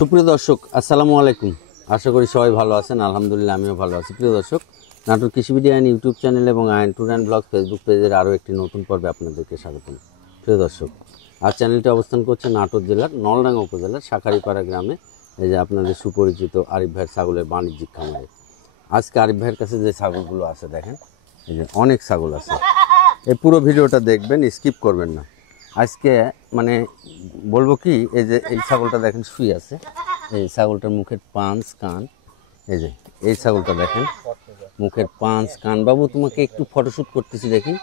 সুপ্রিয় দর্শক আসসালামু আলাইকুম। আশা করি সবাই ভালো আছেন। আলহামদুলিল্লাহ আমিও ভালো আছি। প্রিয় দর্শক, নাটোর কৃষিবিডি আইন ইউটিউব চ্যানেল এবং আইন ট্যুর অ্যান্ড ব্লগ ফেসবুক পেজের আরও একটি নতুন পর্বে আপনাদেরকে স্বাগতম। প্রিয় দর্শক, আজ চ্যানেলটি অবস্থান করছে নাটোর জেলার নলডাঙ্গা উপজেলার শাঁখারীপাড়া গ্রামে। এই যে আপনাদের সুপরিচিত আরিফ ভাইয়ের ছাগলের বাণিজ্যিক খামারে। আজকে আরিফ ভাইয়ের কাছে যে ছাগলগুলো আছে দেখেন, এই যে অনেক ছাগল আছে। এই পুরো ভিডিওটা দেখবেন, স্কিপ করবেন না। আজকে মানে বলবো কি, এই যে এই ছাগলটা দেখেন শুয়ে আছে, এই ছাগলটার মুখের পাঁচ কান, এই যে এই ছাগলটা দেখেন মুখের পাঁচ কান। বাবু তোমাকে একটু ফটোশ্যুট করতেছি, দেখি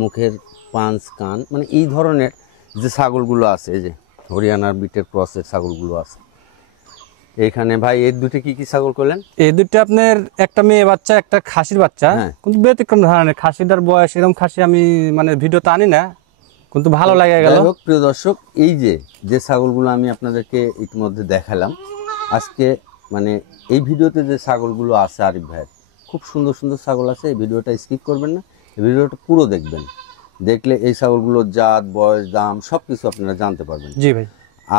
মুখের পাঁচ কান। মানে এই ধরনের যে ছাগলগুলো আছে, এই যে হরিয়ানার বিটের ক্রসের ছাগলগুলো আছে এখানে। ভাই এই দুটো কি কি ছাগল করলেন? এই দুটো আপনার একটা মেয়ে বাচ্চা, একটা খাসির বাচ্চা, কিন্তু ব্যতিক্রম ধরনের। খাসিটার বয়স এরকম খাসি আমি মানে ভিডিওতে আনি না, কিন্তু ভালো লাগে গেল। প্রিয় দর্শক, এই যে ছাগলগুলো আমি আপনাদেরকে ইতিমধ্যে দেখালাম, আজকে মানে এই ভিডিওতে যে ছাগলগুলো আছে আরিফ ভাইয়ের, খুব সুন্দর সুন্দর ছাগল আছে। এই ভিডিওটা স্কিপ করবেন না, এই ভিডিওটা পুরো দেখবেন। দেখলে এই ছাগলগুলোর জাত, বয়স, দাম সব কিছু আপনারা জানতে পারবেন। জি ভাই।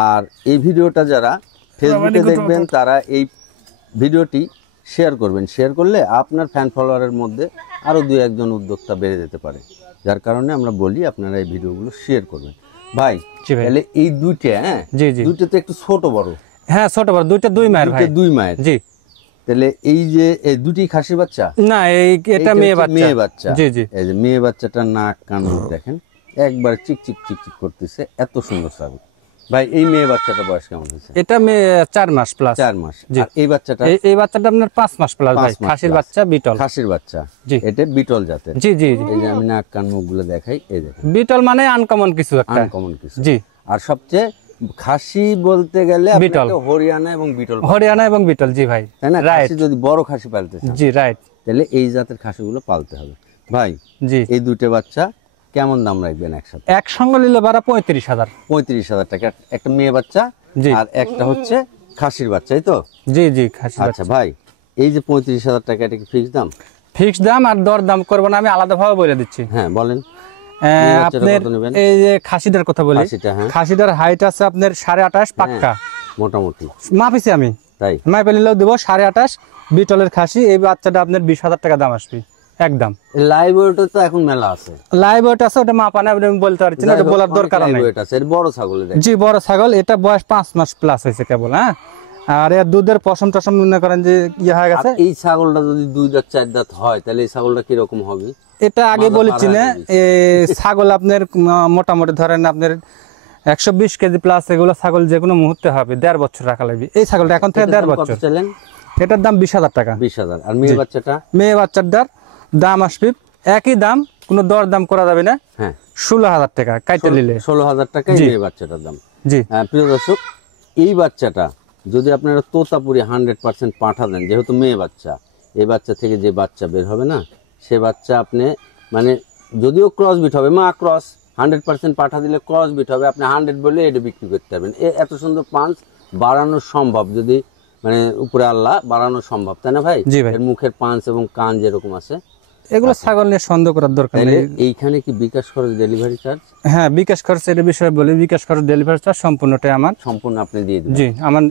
আর এই ভিডিওটা যারা ফেসবুকে দেখবেন তারা এই ভিডিওটি শেয়ার করবেন। শেয়ার করলে আপনার ফ্যান ফলোয়ারের মধ্যে আরও দুই একজন উদ্যোক্তা বেড়ে যেতে পারে, যার কারণে আমরা বলি আপনারা এই ভিডিওগুলো শেয়ার করবেন। ভাই তাহলে এই দুইটা, দুইটা তো একটু ছোট বড়। হ্যাঁ ছোট বড়, দুইটা দুই মায়ের ভাই। দুই মায়ের। জি। তাহলে এই যে এই দুটি খাসি বাচ্চা না, এটা মেয়ে বাচ্চা। মেয়ে বাচ্চা। জি জি। এই যে মেয়ে বাচ্চাটার নাক কান দেখেন একবার চিকচিক চিকচিক করতেছে, এত সুন্দর ছাগল। ভাই এই মেয়ে বাচ্চাটার বয়স কেমন হয়েছে? এটা মেয়ে 4 মাস প্লাস। 4 মাস। আর এই বাচ্চাটা? এই বাচ্চাটা আপনার 5 মাস প্লাস ভাই। খাসির বাচ্চা, বিটল। খাসির বাচ্চা। জি। এটা বিটল জাতের। জি জি জি। এই যে আমি নাক কান মুখগুলো দেখাই, এই দেখেন বিটল মানে আনকমন কিছু একটা। আনকমন কিছু। জি। আর সবচেয়ে খাসি বলতে গেলে বিটল, হরিয়ানা এবং বিটল। হরিয়ানা এবং বিটল। জি ভাই, তাই না? খাসি যদি বড় খাসি পালতে চান, জি রাইট, তাহলে এই জাতের খাসিগুলো পালতে হবে। ভাই জি, এই দুটো বাচ্চা কেমন দাম রাখবেন একসাথে? একসঙ্গে নিলে ভাড়া 35,000। 35,000 টাকা একটা মেয়ে বাচ্চা আর একটা হচ্ছে খাসির বাচ্চা, এই তো? জি জি খাসির বাচ্চা। আচ্ছা ভাই, এই যে 35,000 টাকা, এটা কি ফিক্স দাম? ফিক্স দাম, আর দর দাম করবো না, আমি আলাদা ভাবে বলে দিচ্ছি। হ্যাঁ বলেন। আপনার এই যে খাসিটার কথা বলি, খাসিটার হাইট আছে আপনার 28.5 পাক্কা মোটামুটি মাপিছি আমি, তাই মাপে নিলেও দেবো 28.5। বিটলের খাসি। এই বাচ্চাটা আপনার 20,000 টাকা দাম আসবে একদম। লাইভ ওয়েট তো এখন মেলা আছে। লাইভ ওয়েট আছে, ওটা মাপা না, আমি বলতে পারছি না, এটা বলার দরকার নেই। বড় ছাগল? জি বড় ছাগল। এটা বয়স 5 মাস প্লাস হয়েছে কেবল। হ্যাঁ, আর এর দুধের পশম টসম মনে করেন যে ইয়ে হয়ে গেছে। এই ছাগলটা যদি 2 দাঁত 4 দাঁত হয়, তাহলে এই ছাগলটা কিরকম হবে? এটা আগে বলেছি না, ছাগল আপনার মোটামুটি ধরেন আপনার 120 কেজি প্লাস। এগুলো ছাগল যে কোনো মুহূর্তে হবে, 1.5 বছর রাখা লাগবে। এই ছাগলটা এখন থেকে 1.5 বছর। এটার দাম 20,000 টাকা। 20,000। আর মেয়ে বাচ্চাটা? মেয়ে বাচ্চাটার দাম আসবে একই দাম, কোনো দর দাম করা যাবে না। হ্যাঁ, 16,000 টাকা কাইটে নিলে। 16,000 টাকা মেয়ে বাচ্চাটার দাম। জি। প্রিয় দর্শক, এই বাচ্চাটা যদি আপনারা তোতাপুরি 100% পাঠা দেন, যেহেতু মেয়ে বাচ্চা, এই বাচ্চা থেকে যে বাচ্চা বের হবে না, সে বাচ্চা আপনি মানে যদিও ক্রস বিট হবে, মা ক্রস, 100% পাঠা দিলে ক্রস বিট হবে, আপনি 100 বলে এটা বিক্রি করতে পারবেন। এত সুন্দর পাঁচ বাড়ানো সম্ভব, যদি মানে উপরে আল্লাহ বাড়ানো সম্ভব, তাই না ভাই? এর মুখের পাঁচ এবং কান যেরকম আছে, এগুলো ছাগল নিয়ে সন্দেহ করার দরকার নেই। এইখানে কি বিকাশ খরচ, ডেলিভারি চার্জ? হ্যাঁ, বিকাশ খরচ এর বিষয়ে বলি। বিকাশ খরচ, ডেলিভারি চার্জ সম্পূর্ণটাই আমার। সম্পূর্ণ আপনি দিয়ে দিবেন? জি, আমার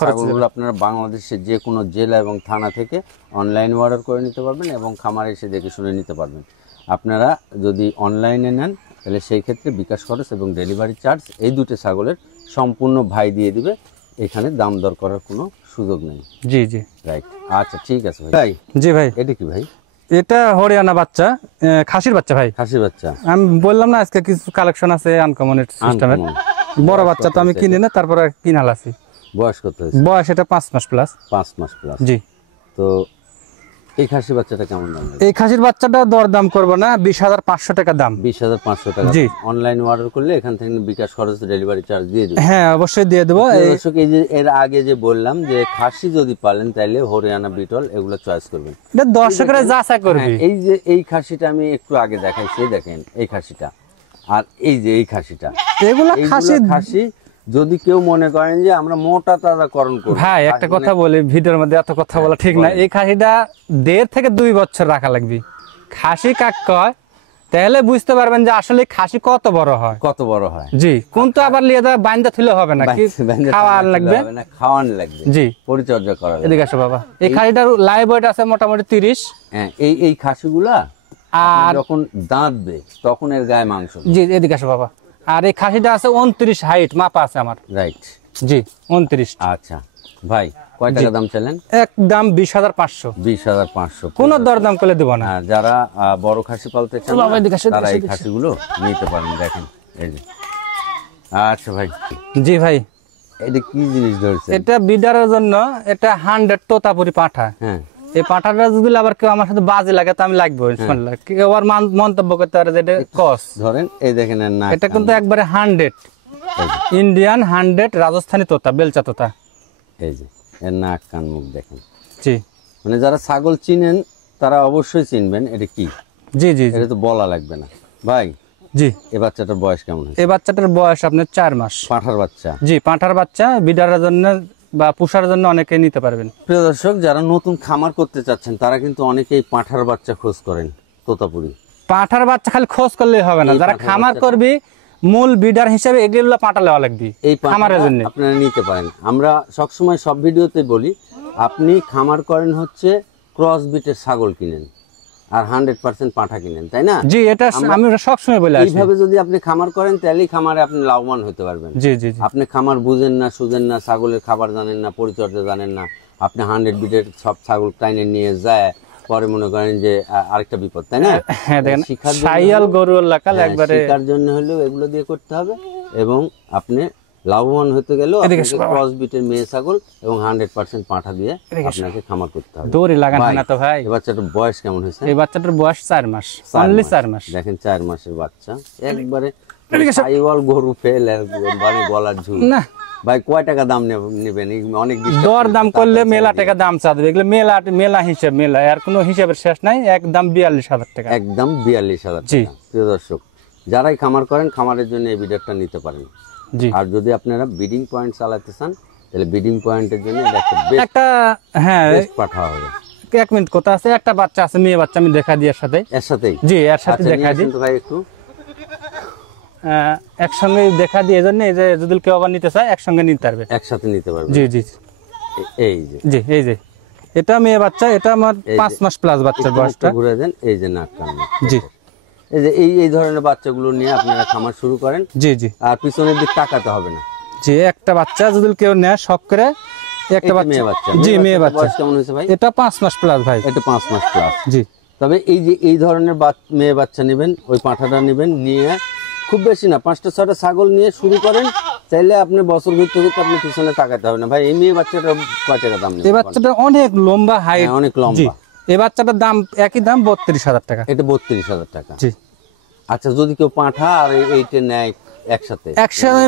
খরচগুলো আপনারা বাংলাদেশের যে কোনো জেলা এবং থানা থেকে অনলাইন অর্ডার করে নিতে পারবেন এবং খামারে এসে দেখে শুনে নিতে পারবেন। আপনারা যদি অনলাইনে নেন, তাহলে সেই ক্ষেত্রে বিকাশ খরচ এবং ডেলিভারি চার্জ এই দুটো ছাগলের সম্পূর্ণ ভাই দিয়ে দিবে। এখানে দাম দর করার কোনো সুযোগ নেই। জি জি রাইট। আচ্ছা ঠিক আছে ভাই। জি ভাই। এটা কি ভাই? এটা হরিয়ানা বাচ্চা, খাসির বাচ্চা ভাই। খাসির বাচ্চা। আমি বললাম না আজকে কিছু কালেকশন আছে আনকমন সিস্টেমের। বড় বাচ্চা তো আমি কিনি না, তারপরে কিনাল আছি। বয়স কত হয়েছে? বয়স এটা 5 মাস প্লাস। 5 মাস প্লাস। জি। তো এই খাসির বাচ্চাটা কেমন দাম? এই খাসির বাচ্চাটা দর দাম করবো না, 20,500 টাকা দাম। 20,500 টাকা। জি। অনলাইন অর্ডার করলে এখান থেকে বিকাশ খরচ, ডেলিভারি চার্জ দিয়ে দেব? হ্যাঁ অবশ্যই দিয়ে দেবো। দর্শক, এই যে এর আগে যে বললাম যে খাসি যদি পালেন, তাহলে হরিয়ানা, বিটল এগুলো চয়েস করবেন। এটা দর্শকরা যাচাই করবে। এই যে এই খাসিটা আমি একটু আগে দেখাইছি, দেখেন এই খাসিটা, আর এই যে এই খাসিটা, এগুলো খাসি যদি কেউ মনে করেন যে আমরা মোটা তাজাকরণ করব, ভাই একটা কথা বলি, ভিডিওর মধ্যে এত কথা বলা ঠিক না। এই খাসিটা 1.5 থেকে 2 বছর রাখা লাগবে। খাসি কাক কয় তাহলে বুঝতে পারবেন যে আসলে খাসি কত বড় হয়। কত বড় হয়। জি, কিন্তু আবার লিয়ে যা বাইন্দা থুলে হবে না, কি খাওয়ার লাগবে, খাওয়ান লাগবে, জি পরিচর্যা করা লাগবে। এদিকে আসো বাবা, এই খাসিটার লাইভ ওয়েট আছে মোটামুটি 30। হ্যাঁ, এই খাসিগুলা আর যখন দাঁতবে তখন এর গায়ে মাংস। জি, এদিকে আসো বাবা। আর এই খাসিটা আছে 29 হাইট মাপা আছে আমার। রাইট, জি 29। আচ্ছা ভাই, কয় টাকা দাম চাইলেন? একদম 20,500। 20,500। কোনো দরদাম করে দেব না। যারা বড় খাসি পালতে চান তারা এই খাসিগুলো নিতে পারেন। দেখেন এই যে। আচ্ছা ভাই। জি ভাই, এটা কি জিনিস ধরছে? এটা বিডারের জন্য, এটা 100 তোতাপুরি পাঠা। হ্যাঁ, এই পাঠাটা যদি আবার কেউ আমার সাথে বাজে লাগে তো আমি লাগবো ইনশাআল্লাহ। কেউ আবার মন্তব্য করতে পারে যে এটা কস। ধরেন এই দেখেন এর নাক। এটা কিন্তু একবারে 100 ইন্ডিয়ান 100 রাজস্থানী তোতা, বেলচা তোতা। এই যে এর নাক কান মুখ দেখেন। জি, মানে যারা ছাগল চিনেন তারা অবশ্যই চিনবেন এটা কি। জি জি, এটা তো বলা লাগবে না ভাই। জি, এই বাচ্চাটার বয়স কেমন হয়েছে? এই বাচ্চাটার বয়স আপনার 4 মাস। পাঁঠার বাচ্চা? জি, পাঁঠার বাচ্চা। বিডারের জন্য বা পুষার জন্য অনেকে নিতে পারবেন। প্রিয় দর্শক, যারা নতুন খামার করতে চাচ্ছেন তারা কিন্তু অনেকেই পাঁঠার বাচ্চা খোঁজ করেন তোতাপুরি। পাঁঠার বাচ্চা খালি খোঁজ করলেই হবে না, যারা খামার করবি মূল বিডার হিসেবে এগুলো পাঁঠা লেওয়া লাগবে এই খামারের জন্য। আপনারা নিতে পারেন। আমরা সবসময় সব ভিডিওতে বলি, আপনি খামার করেন হচ্ছে ক্রস বিটের ছাগল কিনেন আর 100% পাঁঠা কিনেন, তাই না? জি, এটা আমি সবসময় বলে আসি। এইভাবে যদি আপনি খামার করেন তাহলেই খামারে আপনি লাভবান হতে পারবেন। জি জি, আপনি খামার বুঝেন না, সুঝেন না, ছাগলের খাবার জানেন না, পরিচর্যা জানেন না, আপনি 100 বিটের সব ছাগল টাইনে নিয়ে যায়, পরে মনে করেন যে আরেকটা বিপদ, তাই না? হ্যাঁ, দেখেন সাইয়াল গরু লাকাল একবারে শিকার জন্য হলেও এগুলো দিয়ে করতে হবে, এবং আপনি লাভবান হতে গেলেও ক্রস বিটের মেয়ে ছাগল এবং 100% পাঁঠা দিয়ে আপনাকে খামার করতে হবে। দড়ি লাগান না তো ভাই। এই বাচ্চাটার বয়স কেমন হয়েছে? এই বাচ্চাটার বয়স 4 মাস, অনলি 4 মাস। দেখেন 4 মাসের বাচ্চা, একবারে সাইওয়াল গরু ফেল মানে গলার ঝুল না ভাই। কয় টাকা দাম নেবেন? অনেক দর দাম করলে মেলা টাকা দাম চাবে, এগুলো মেলা হিসাব, মেলা আর কোনো হিসাবের শেষ নাই। একদম 42,000 টাকা। একদম 42,000 জি। টাকা। প্রিয় দর্শক, যারাই খামার করেন খামারের জন্য এই বিডারটা নিতে পারেন। জি, আর যদি আপনারা ব্রিডিং পয়েন্ট চালাতে চান তাহলে ব্রিডিং পয়েন্টের জন্য একটা হ্যাঁ পাঠা হবে। 1 মিনিট কথা আছে, একটা বাচ্চা আছে, মেয়ে বাচ্চা, আমি দেখা দিই এর সাথে। এর সাথেই? জি, এর সাথে দেখা দিই ভাই। একটু একসঙ্গে দেখা দিই, এজন্য এই যে যদি কেউ আবার নিতে চায় একসঙ্গে নিতে পারবে, একসাথে নিতে পারবে। জি জি, এই যে জি, এই যে এটা মেয়ে বাচ্চা, এটা আমার 5 মাস প্লাস বাচ্চার বয়সটা। ঘুরে দেন, এই যে নাক কান। জি, এই যে এই ধরনের বাচ্চাগুলো নিয়ে আপনারা খামার শুরু করেন। জি জি, আর পিছনের দিক তাকাতে হবে না। জি, একটা বাচ্চা যদি কেউ নেয় শখ করে, একটা বাচ্চা। মেয়ে বাচ্চা? জি, মেয়ে বাচ্চা। বয়স কেমন হয়েছে ভাই? এটা 5 মাস প্লাস ভাই। এটা 5 মাস প্লাস। জি, তবে এই যে এই ধরনের মেয়ে বাচ্চা নেবেন, ওই পাঁঠাটা নেবেন, নিয়ে খুব বেশি না 5টা-6টা ছাগল নিয়ে শুরু করেন। চাইলে আপনি বছর ঘুরতে ঘুরতে আপনি পিছনে তাকাতে হবে না ভাই। এই মেয়ে বাচ্চাটা কয় টাকা দাম নেবেন? এই বাচ্চাটা অনেক লম্বা হাইট, অনেক লম্বা। এই বাচ্চাটার দাম একই দাম 32,000 টাকা। এটা 32,000 টাকা। জি। আচ্ছা, যদি কেউ পাঁঠা আর এইটা নেয় একসাথে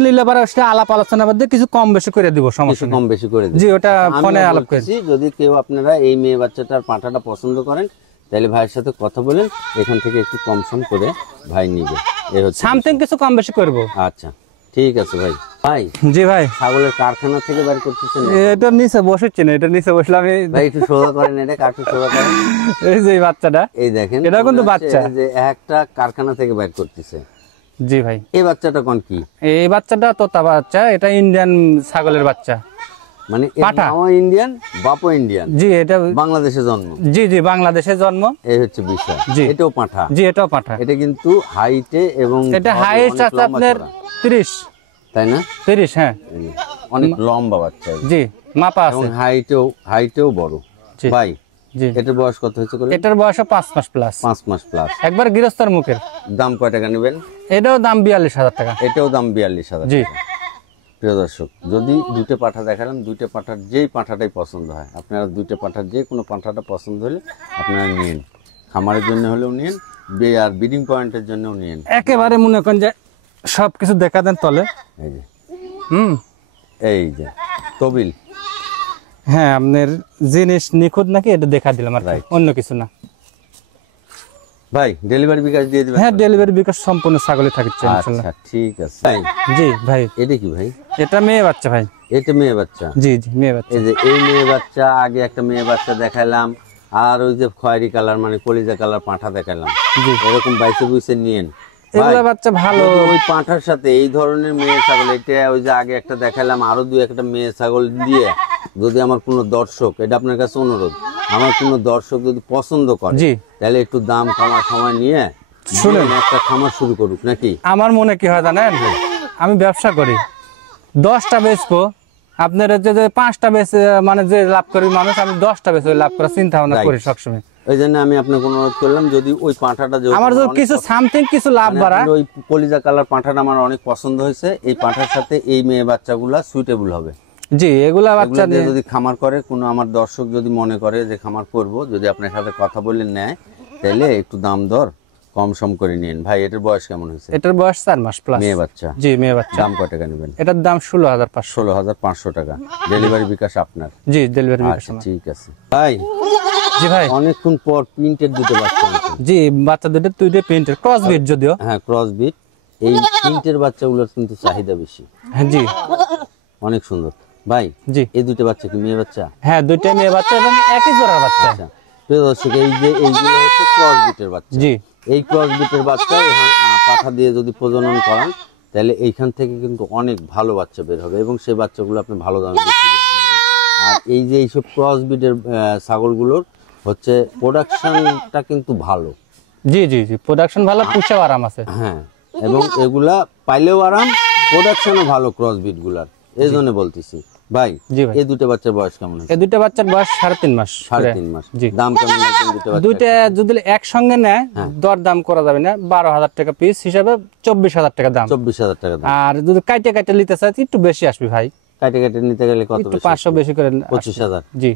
নিলে পরে সেটা আলাপ আলোচনা বাদে কিছু কম বেশি করে দিব, সমস্যা কম বেশি করে দিই। জি, ওটা ফোনে আলাপ করে। যদি কেউ আপনারা এই মেয়ে বাচ্চাটার পাঁঠাটা পছন্দ করেন তাহলে ভাইয়ের সাথে কথা বলেন, এখান থেকে একটু কম সম করে ভাই নিবে। এই হচ্ছে সামথিং কিছু কম বেশি করব। আচ্ছা, ঠিক আছে ভাই। ভাই, জি ভাই, ছাগলের কারখানা থেকে বের করতেছেন? এটা নিচে বসেছি না, এটা নিচে বসলাম আমি ভাই। একটু সোজা করেন, এটা কাটু সোজা করেন। এই যে বাচ্চাটা, এই দেখেন, এটা কিন্তু বাচ্চা, যে একটা কারখানা থেকে বের করতেছে। জি ভাই। এই বাচ্চাটা কোন কি? এই বাচ্চাটা তোতা বাচ্চা, এটা ইন্ডিয়ান ছাগলের বাচ্চা। মানে মাও ইন্ডিয়ান, বাপও ইন্ডিয়ান? জি, এটা বাংলাদেশে জন্ম? জি জি, বাংলাদেশে জন্ম। এই হচ্ছে বিষয়। জি, এটাও পাঁঠা? জি, এটাও পাঁঠা। এটা কিন্তু হাইটে এবং এটা হাইট আছে আপনার 30, তাই না? 30, হ্যাঁ, অনেক লম্বা বাচ্চা। জি, মাপা আছে, এবং হাইটেও বড়। ভাই, জি, এটার বয়স কত হয়েছে? এটার বয়স 5 মাস প্লাস। 5 মাস প্লাস। একবার গৃহস্থর মুখের। দাম কয় টাকা নেবেন? এটাও দাম 42,000 টাকা। এটাও দাম 42,000 জি। টাকা। প্রিয় দর্শক, যদি দুটো পাঁঠা দেখালাম, দুটো পাঁঠার যেই পাঁঠাটাই পছন্দ হয়, আপনারা দুটো পাঁঠার যে কোনো পাঁঠাটা পছন্দ হলে আপনারা নিন। খামারের জন্য হলেও নিন, আর ব্রিডিং পয়েন্টের জন্যও নিন। একেবারে মনে করেন যে সবকিছু দেখা দেন তলে। এই যে, এই যে তবিল। হ্যাঁ, আপনার জিনিস নিখুঁত নাকি এটা দেখা দিলাম, আর অন্য কিছু না ভাই। ডেলিভারি বিকাশ দিয়ে দিবেন? হ্যাঁ, ডেলিভারি বিকাশ সম্পূর্ণ ছাগলে থাকছে ইনশাআল্লাহ। আচ্ছা, ঠিক আছে ভাই। জি ভাই। এটা কি ভাই? এটা মেয়ে বাচ্চা ভাই। এটা মেয়ে বাচ্চা? জি জি, মেয়ে বাচ্চা। এই যে এই মেয়ে বাচ্চা, আগে একটা মেয়ে বাচ্চা দেখাইলাম, আর ওই যে খয়েরি কালার মানে কলিজা কালার পাঁঠা দেখালাম, এরকম বাইসে বুইসে নিয়েন। এগুলা বাচ্চা ভালো। ওই পাঁঠার সাথে এই ধরনের মেয়ে ছাগল, এটা ওই যে আগে একটা দেখালাম, আরো দুই একটা মেয়ে ছাগল দিয়ে যদি আমার কোনো দর্শক, এটা আপনার কাছে অনুরোধ, আমার কোনো দর্শক যদি পছন্দ করে তাহলে একটু দাম কমার সময় নিয়ে শুনেন একটা খামার শুরু করুক নাকি। আমার মনে কি হয় জানেন, আমি ব্যবসা করি, 10টা বেচবো, আপনার যে 5টা বেচে মানে যে লাভ করি মানুষ, আমি 10টা বেচে লাভ করার চিন্তা ভাবনা করি সবসময়। ওই জন্য আমি আপনাকে অনুরোধ করলাম, যদি ওই পাঁঠাটা আমার যদি কিছু সামথিং কিছু লাভ বাড়া, ওই কলিজা কালার পাঁঠাটা আমার অনেক পছন্দ হয়েছে, এই পাঁঠার সাথে এই মেয়ে বাচ্চাগুলা সুইটেবল হবে। জি, এগুলা বাচ্চা যদি খামার করে কোনো আমার দর্শক যদি মনে করে যে খামার করব, যদি আপনার সাথে কথা বলে নেয় তাহলে একটু দাম দর কম সম করে নিন। ভাই এটার বয়স কেমন হয়েছে? এটার বয়স 4 মাস প্লাস। মেয়ে বাচ্চা? জি মেয়ে বাচ্চা। দাম কত টাকা নেবেন? এটার দাম 16,500। 16,500 টাকা। ডেলিভারি বিকাশ আপনার? জি ডেলিভারি বিকাশ। ঠিক আছে ভাই। জি ভাই, অনেকক্ষণ পর প্রিন্টের দুটো বাচ্চা। জি বাচ্চা দুটো প্রিন্টের ক্রস বিট, যদিও হ্যাঁ ক্রস বিট। এই প্রিন্টের বাচ্চাগুলোর কিন্তু চাহিদা বেশি। হ্যাঁ জি, অনেক সুন্দর ভাই। জি এই দুটো বাচ্চা কি মেয়ে বাচ্চা? হ্যাঁ দুইটা মেয়ে বাচ্চা এবং একই জোড়ার বাচ্চা। আচ্ছা প্রিয় দর্শক, এই যে এইগুলো হচ্ছে ক্রস বিটের বাচ্চা। জি, এই ক্রস বিটের বাচ্চা পাঠা দিয়ে যদি প্রজনন করান তাহলে এইখান থেকে কিন্তু অনেক ভালো বাচ্চা বের হবে এবং সেই বাচ্চাগুলো আপনি ভালো দামে বিক্রি করতে পারবেন। আর এই যে এইসব ক্রস বিটের ছাগলগুলোর হচ্ছে প্রোডাকশনটা কিন্তু ভালো। জি জি জি, প্রোডাকশন ভালো, পুষাও আরাম আছে। হ্যাঁ, এবং এগুলা পাইলেও আরাম, প্রোডাকশনও ভালো ক্রস বিট গুলার, এই জন্য বলতেছি ভাই। জি ভাই, এই দুটো বাচ্চার বয়স কেমন? এই দুটো বাচ্চার বয়স 3.5 মাস। 3.5 মাস। জি। দাম কেমন লাগবে দুটো বাচ্চা? দুইটা যদি একসঙ্গে নেয় দর দাম করা যাবে না, 12,000 টাকা পিস হিসাবে 24,000 টাকা দাম। 24,000 টাকা দাম। আর যদি কাইটে কাইটে নিতে চাই একটু বেশি আসবে ভাই। কাটে কাটে নিতে গেলে কত? একটু 500 বেশি করে। 25,000। জি,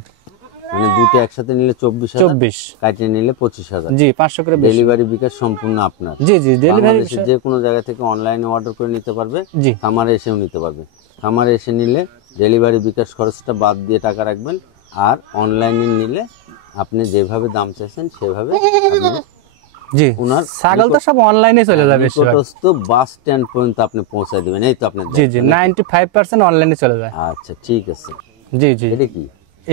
মানে দুটো একসাথে নিলে 24,000, 24 কাটে নিলে 25,000। জি 500 করে বেশি। ডেলিভারি বিকাশ সম্পূর্ণ আপনার। জি জি, ডেলিভারি বাংলাদেশের যে কোনো জায়গা থেকে অনলাইনে অর্ডার করে নিতে পারবে, জি খামারে এসেও নিতে পারবে। খামারে এসে নিলে ডেলিভারি বিকাশ খরচটা বাদ দিয়ে টাকা রাখবেন, আর অনলাইনে নিলে আপনি যেভাবে দাম চাইছেন সেভাবে আপনি জি। ওনার ছাগল তো সব অনলাইনে চলে যাবে, নিকটস্থ বাস স্ট্যান্ড পর্যন্ত আপনি পৌঁছে দিবেন। এই তো আপনার। জি জি, 95% অনলাইনে চলে যায়। আচ্ছা ঠিক আছে। জি জি, এটা কি?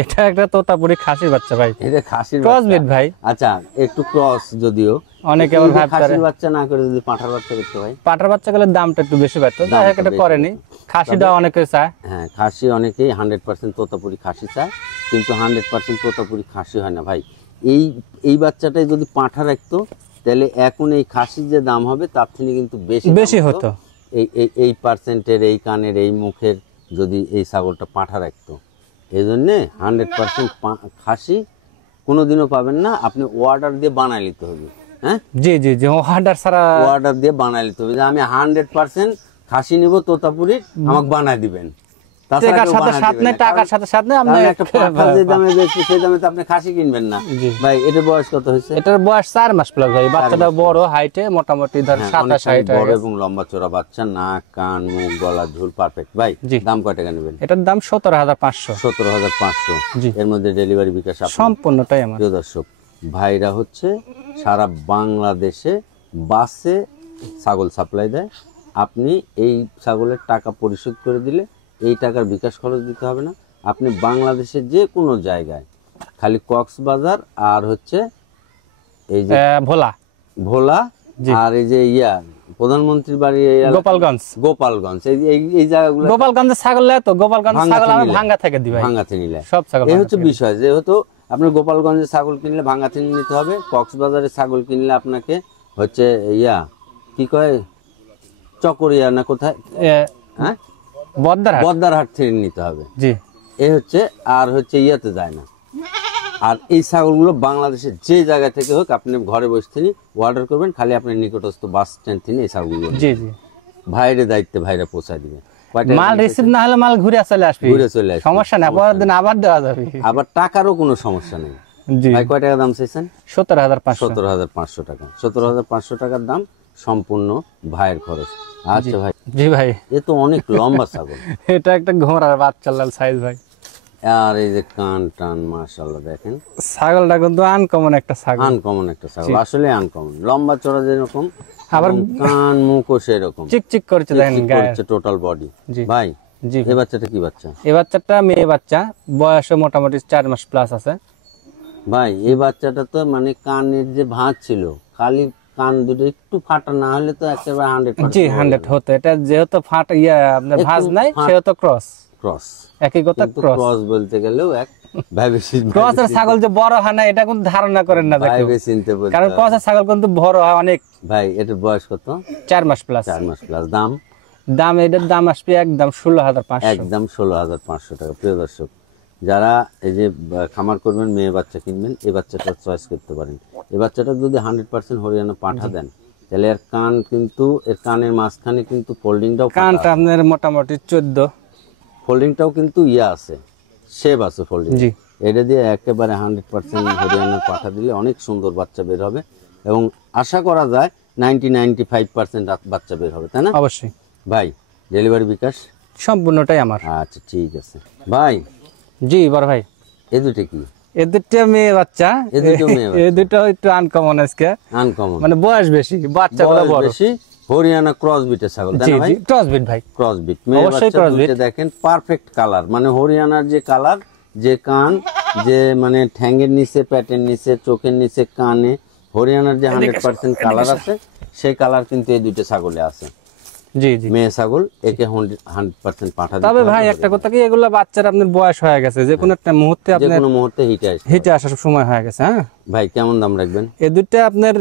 এটা একটা তোতাপুরি খাসির বাচ্চা ভাই। এটা খাসির ক্রস বিট ভাই। আচ্ছা, একটু ক্রস যদিও অনেকে আবার ভাব করে খাসির বাচ্চা না করে যদি পাঁঠার বাচ্চা করতে ভাই, পাটার বাচ্চা গুলোর দামটা একটু বেশি পাইতো, তাই এটা করেনি। খাসিটা অনেকে চায়। হ্যাঁ খাসি অনেকেই 100% তোতাপুরি খাসি চায়, কিন্তু 100% তোতাপুরি খাসি হয় না ভাই। এই বাচ্চাটাই যদি পাঁঠা রাখতো তাহলে এখন এই খাসির যে দাম হবে তার থেকে কিন্তু বেশি হতো। এই পার্সেন্টের, এই কানের, এই মুখের যদি এই ছাগলটা পাঁঠা রাখতো, এই জন্যে 100% খাসি কোনোদিনও পাবেন না। আপনি অর্ডার দিয়ে বানাই নিতে হবে। হ্যাঁ জি জি জি, অর্ডার ছাড়া অর্ডার দিয়ে বানাই নিতে হবে যে আমি 100% খাসি নিব তোতাপুরি, আমাকে বানাই দিবেন। টাকার সাথে সাথে নেই, টাকার সাথে সাথে আপনি একটা পাঁঠা যে দামে বেচছে সেই দামে তো আপনি খাসি কিনবেন না ভাই। এটার বয়স কত হয়েছে? এটার বয়স 4 মাস প্লাস ভাই। বাচ্চাটা বড়, হাইটে মোটামুটি ধর 27-28 বড় এবং লম্বা চওড়া বাচ্চা, নাক কান মুখ গলা ঝুল পারফেক্ট ভাই। দাম কয় টাকা নেবেন? এটার দাম 17,500। 17,500। জি, এর মধ্যে ডেলিভারি বিকাশ সম্পূর্ণটাই আমার। প্রিয় দর্শক ভাইরা হচ্ছে সারা বাংলাদেশে বাসে ছাগল সাপ্লাই দেয়। আপনি এই ছাগলের টাকা পরিশোধ করে দিলে এই টাকার বিকাশ খরচ দিতে হবে না। আপনি বাংলাদেশের যে কোনো জায়গায়, খালি কক্সবাজার আর হচ্ছে এই যে ভোলা আর এই যে প্রধানমন্ত্রীর বাড়ি গোপালগঞ্জ এই জায়গাগুলো। গোপালগঞ্জের ছাগল তো গোপালগঞ্জ ছাগল আমি ভাঙ্গা থেকে দিই ভাই। ভাঙ্গাতে নিলে সব ছাগল এই হচ্ছে বিষয়। যেহেতু আপনি গোপালগঞ্জের ছাগল কিনলে ভাঙ্গাতে নিতে হবে, কক্সবাজারের ছাগল কিনলে আপনাকে হচ্ছে কি কয় চকরিয়া না কোথায়, হ্যাঁ বদ্দারহাট থেকে নিতে হবে। জি, এই হচ্ছে। আর হচ্ছে ইয়াতে যায় না। আর এই ছাগলগুলো বাংলাদেশের যে জায়গা থেকে হোক আপনি ঘরে বসে তিনি অর্ডার করবেন, খালি আপনার নিকটস্থ বাস স্ট্যান্ড থেকে এই ছাগলগুলো জি জি ভাইয়ের দায়িত্বে ভাইরা পৌঁছায় দিবে। মাল রিসিভ না হলে মাল ঘুরে চলে আসবে, সমস্যা না, পরের দিন আবার দেওয়া যাবে। আবার টাকারও কোনো সমস্যা নেই। ভাই কয় টাকা দাম চাইছেন? 17,500 টাকা। 17,500 টাকার দাম সম্পূর্ণ ভাইয়ের খরচ। আচ্ছা ভাই। জি ভাই, এ তো অনেক লম্বা ছাগল। এটা একটা ঘোড়ার বাচ্চা লাল সাইজ ভাই। আর এই যে কান টান মাশাআল্লাহ দেখেন, ছাগলটা কিন্তু আনকমন একটা ছাগল। আসলে আনকমন। লম্বা চড়া যেরকম, আবার কান মুখও সেরকম চিকচিক করছে, দেখেন গায়ে টোটাল বডি। ভাই জি, এই বাচ্চাটা কি বাচ্চা? এই বাচ্চাটা মেয়ে বাচ্চা, বয়সে মোটামুটি 4 মাস প্লাস আছে। ভাই এই বাচ্চাটা তো মানে কানের যে ভাঁজ ছিল, খালি কান দুটো একটু ফাটা না হলে তো একেবারে 100%। জি 100 হতো, এটা যেহেতু ফাটা আপনার ভাঁজ নাই সেহেতু ক্রস। ক্রস একই কথা, ক্রস। ক্রস বলতে গেলেও এক ক্রসের ছাগল যে বড় হয় না এটা কিন্তু ধারণা করেন না দেখো, চিনতে বলতে কারণ ক্রসের ছাগল কিন্তু বড় হয় অনেক। ভাই এটার বয়স কত? 4 মাস প্লাস। 4 মাস প্লাস। দাম? এটার দাম আসবে একদম 16,500। একদম 16,500 টাকা। প্রিয় দর্শক, যারা এই যে খামার করবেন, মেয়ে বাচ্চা কিনবেন, এই বাচ্চাটা চয়েস করতে পারেন। এই বাচ্চাটা যদি 100% হরিয়ানা পাঠা দেন, তাহলে এর কান কিন্তু, এর কানের মাঝখানে কিন্তু ফোল্ডিংটাও, কানটা আপনার মোটামুটি 14, ফোল্ডিংটাও কিন্তু ইয়া আছে, শেপ আছে ফোল্ডিং। জি এটা দিয়ে একেবারে 100% হরিয়ানা পাঠা দিলে অনেক সুন্দর বাচ্চা বের হবে, এবং আশা করা যায় 95% বাচ্চা বের হবে, তাই না? অবশ্যই ভাই ডেলিভারি বিকাশ সম্পূর্ণটাই আমার। আচ্ছা ঠিক আছে ভাই। জি বড় ভাই, এই দুটো কি? এই দুটো মেয়ে বাচ্চা। এই দুটো মেয়ে বাচ্চা। এই দুটো একটু আনকমন আজকে, আনকমন মানে বয়স বেশি, বাচ্চাগুলো বড় বেশি। হরিয়ানা ক্রস বিটের ছাগল, তাই জি না ভাই? জি ক্রস বিট ভাই, ক্রস বিট মেয়ে অবশ্যই বাচ্চা। cross breed। দুটো দেখেন পারফেক্ট কালার, মানে হরিয়ানার যে কালার, যে কান, যে মানে ঠ্যাঙ্গের নিচে, পেটের নিচে, চোখের নিচে, কানে হরিয়ানার যে 100% কালার আছে, সেই কালার কিন্তু এই দুটো ছাগলে আছে। জি জি মেয়ে ছাগল, একে 100% পাঠা দিতে তবে হবে। ভাই একটা কথা কি, এগুলা বাচ্চার আপনার বয়স হয়ে গেছে, যে কোনো একটা মুহূর্তে যে আপনার কোনো মুহূর্তে হিটে আসবে। হিটে আসার সময় হয়ে গেছে। হ্যাঁ ভাই কেমন দাম রাখবেন? এই দুটো আপনার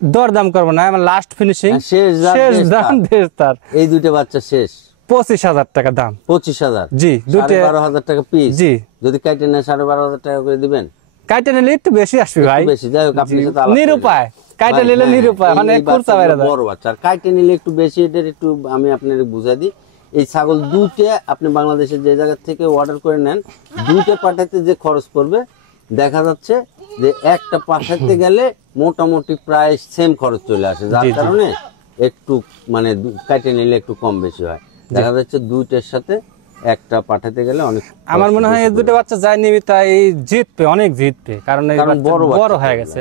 দর দাম করবো না, আমার লাস্ট ফিনিশিং, হ্যাঁ, শেষ দাম দেশ তার এই দুটো বাচ্চা শেষ 25,000 টাকা দাম। 25,000? জি দুটো 12,500 টাকা পিস। জি যদি কাটে নেয় 12,500 টাকা করে দিবেন। কাইটে নিলে একটু বেশি আসবে ভাই, বেশি, যাই হোক আপনার সাথে আলাপ করে নিরুপায়। কাইটে ভাই, নিলে হ্যাঁ, নিরুপায়, মানে এই খরচা বাইরে বাচ্চাগুলো বড় বাচ্চা, আর কাটে নিলে একটু বেশি। এটার একটু আমি আপনাদের বুঝাই দিই, এই ছাগল দুইটা আপনি বাংলাদেশের যে জায়গা থেকে অর্ডার করে নেন, দুইটা পাঠাতে যে খরচ পড়বে, দেখা যাচ্ছে যে একটা পাঠাতে গেলে মোটামুটি প্রায় সেম খরচ চলে আসে, যার কারণে একটু মানে কাটে নিলে একটু কম বেশি হয়। দেখা যাচ্ছে দুইটার সাথে একটা পাঠাতে গেলে অনেক। আমার মনে হয় এই দুটো বাচ্চা যাই নিবি তাই জিতবে, অনেক জিতবে, কারণ এই বাচ্চা বড় হয়ে গেছে,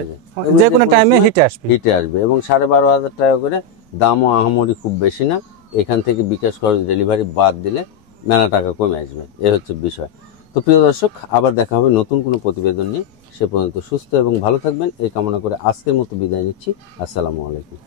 যে কোনো টাইমে হিটে আসবে। হিটে আসবে, এবং 12,500 টাকা করে দামও আহামরি খুব বেশি না। এখান থেকে বিকাশ খরচ, ডেলিভারি বাদ দিলে মেলা টাকা কমে আসবে, এই হচ্ছে বিষয়। তো প্রিয় দর্শক, আবার দেখা হবে নতুন কোনো প্রতিবেদন নিয়ে। সে পর্যন্ত সুস্থ এবং ভালো থাকবেন এই কামনা করে আজকের মতো বিদায় নিচ্ছি। আসসালামু আলাইকুম।